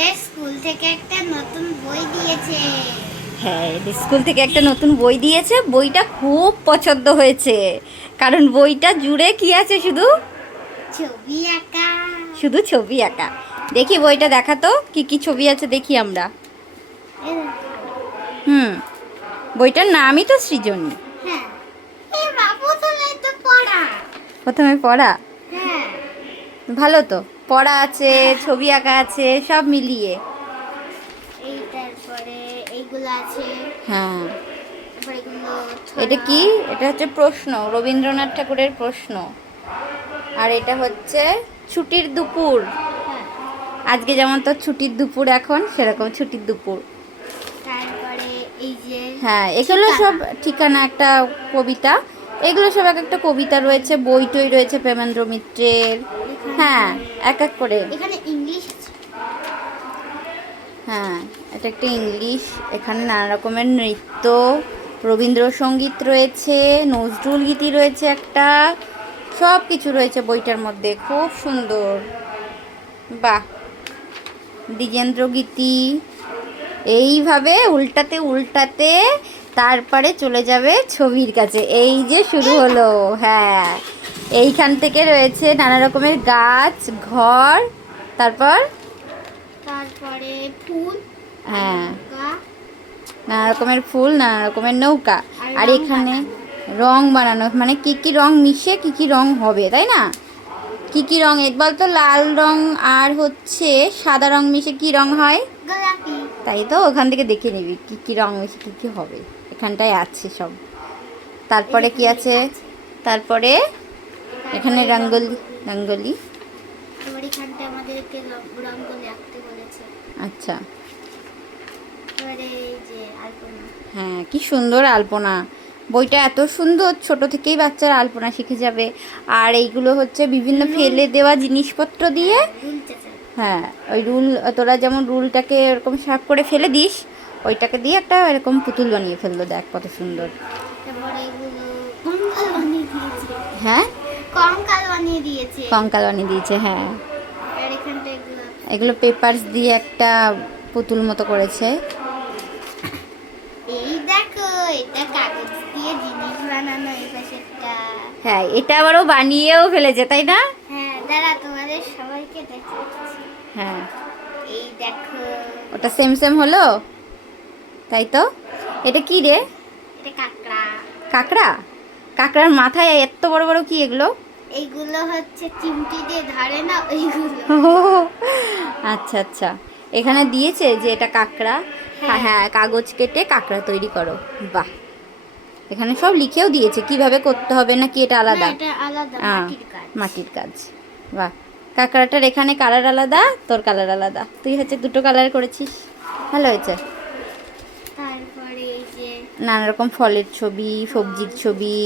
আমাদের স্কুল থেকে একটা নতুন বই দিয়েছে। হ্যাঁ, এদের স্কুল থেকে একটা নতুন বই দিয়েছে। বইটা খুব পছন্দ হয়েছে, কারণ বইটা জুড়ে কি আছে? শুধু ছবি আঁকা। শুধু ছবি আঁকা। দেখি বইটা দেখাতো কি কি ছবি আছে, দেখি আমরা। এই দেখো। হুম, বইটার নামই তো সৃজনী। হ্যাঁ, এই বাবু তুমি তো পড়া। প্রথমে পড়া। হ্যাঁ, ভালো তো, পড়া আছে, ছবি আঁকা আছে, সব মিলিয়ে। এই তারপরে এইগুলো আছে। হ্যাঁ, তারপরে এগুলো এটা ছড়া। কি? এটা হচ্ছে প্রশ্ন, রবীন্দ্রনাথ ঠাকুরের প্রশ্ন। আর এটা হচ্ছে ছুটির দুপুর। হ্যাঁ, আজকে যেমন তো ছুটির দুপুর, এখন সেরকম ছুটির দুপুর। তারপরে এই যে হ্যাঁ, এগুলো ঠিকানা। সব ঠিকানা, একটা কবিতা। এগুলো সব এক একটা কবিতা রয়েছে, বই টই রয়েছে প্রেমেন্দ্র মিত্রের। এখানে হ্যাঁ, এক এক করে। এখানে ইংলিশ আছে। হ্যাঁ, এটা একটা ইংলিশ। এখানে নানা রকমের নৃত্য, রবীন্দ্রসঙ্গীত রয়েছে, নজরুল গীতি রয়েছে একটা, সব কিছু রয়েছে বইটার মধ্যে। খুব সুন্দর, বাহ! দ্বিজেন্দ্র গীতি। এইভাবে উল্টাতে উল্টাতে তারপরে চলে যাবে ছবির কাছে। এই যে শুরু হলো। হ্যাঁ, এইখান থেকে রয়েছে নানা রকমের গাছ, ঘর, তারপর তারপরে ফুল। হ্যাঁ, নৌকা। নানা রকমের ফুল, নানা রকমের নৌকা। আর আর রং এখানে বানানো। রং বানানো, মানে কি কি রং মিশে কি কি রং হবে, তাই না? কি কি রং একবার তো, লাল রং আর হচ্ছে সাদা রং মিশে কি রং হয়? গোলাপি। তাই তো, ওখান থেকে দেখে নিবি কি কি রং মিশে কি কি হবে। এখানটায় আছে সব। তারপরে কি আছে? তারপরে এখানে রঙ্গোলি। রঙ্গোলি। এবার এখানটা আমাদেরকে রঙ্গোলি আঁকতে বলেছে। আচ্ছা। এবারে এই যে আলপনা। হ্যাঁ, কি সুন্দর আলপনা। বইটা এত সুন্দর, ছোট থেকেই বাচ্চারা আলপনা শিখে যাবে। আর এইগুলো হচ্ছে বিভিন্ন ফেলে দেওয়া জিনিসপত্র দিয়ে। রুল চাচা। হ্যাঁ, ওই রুল, তোরা যেমন রুলটাকে এরকম সাফ করে ফেলে দিস, ওইটাকে দিয়ে একটা এরকম পুতুল বানিয়ে ফেললো। দেখ কত সুন্দর। তারপরে এগুলো কঙ্কাল বানিয়ে দিয়েছে। হ্যাঁ, কঙ্কাল বানিয়ে দিয়েছে। কঙ্কাল বানিয়ে দিয়েছে। হ্যাঁ, আর এখানটা এগুলো এগুলো পেপারস দিয়ে একটা পুতুল মতো করেছে। এই দেখো, এটা কাগজ দিয়ে জিনিস বানানো। এই পাশেরটা। হ্যাঁ, এটা আবারও বানিয়েও ফেলেছে, তাই না? হ্যাঁ, দাঁড়া তোমাদের সবাইকে দেখাচ্ছি। হ্যাঁ, এই দেখো, ওটা সেম সেম হলো, তাই তো। এটা কি রে? এটা কাঁকড়া। কাঁকড়া? কাঁকড়ার মাথায় এত বড় বড় কি এগুলো? এইগুলো হচ্ছে চিমটি দিয়ে ধরে না ওইগুলো। আচ্ছা আচ্ছা, এখানে দিয়েছে যে এটা কাঁকড়া। হ্যাঁ। হ্যাঁ, কাগজ কেটে কাঁকড়া তৈরি করো। বাহ! এখানে সব লিখেও দিয়েছে কিভাবে করতে হবে, নাকি এটা না, আলাদা? এটা আলাদা হ্যাঁ, মাটির কাজ। মাটির কাজ। বাহ! কাঁকড়াটার এখানে কালার আলাদা, তোর কালার আলাদা। তুই হচ্ছে দুটো কালার করেছিস, ভালো হয়েছে। তারপরে এই যে নানা রকম ফলের ছবি, সবজির ছবি।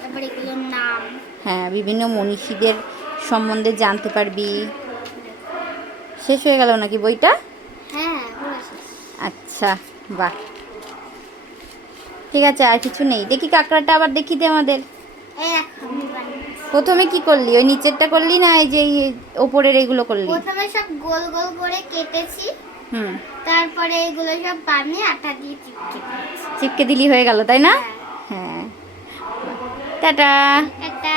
তারপরে এগুলোর নাম। হ্যাঁ, বিভিন্ন মনীষীদের সম্বন্ধে জানতে পারবি। শেষ হয়ে গেল নাকি বইটা? হ্যাঁ, বলেছিস। আচ্ছা, বাহ! ঠিক আছে, আর কিছু নেই। দেখি কাঁকড়াটা আবার দেখি দে আমাদের। এই দেখো আমি বানিয়েছি। প্রথমে কি করলি? ওই নিচেরটা করলি, না এই যে এই ওপরের এইগুলো করলি? প্রথমে সব গোল গোল করে কেটেছি। হুম, তারপরে এগুলো সব বানিয়ে আটা দিয়ে চিপকে দিয়েছি। চিপকে দিলি হয়ে গেল, তাই না? হ্যাঁ। হ্যাঁ। টাটা। একটা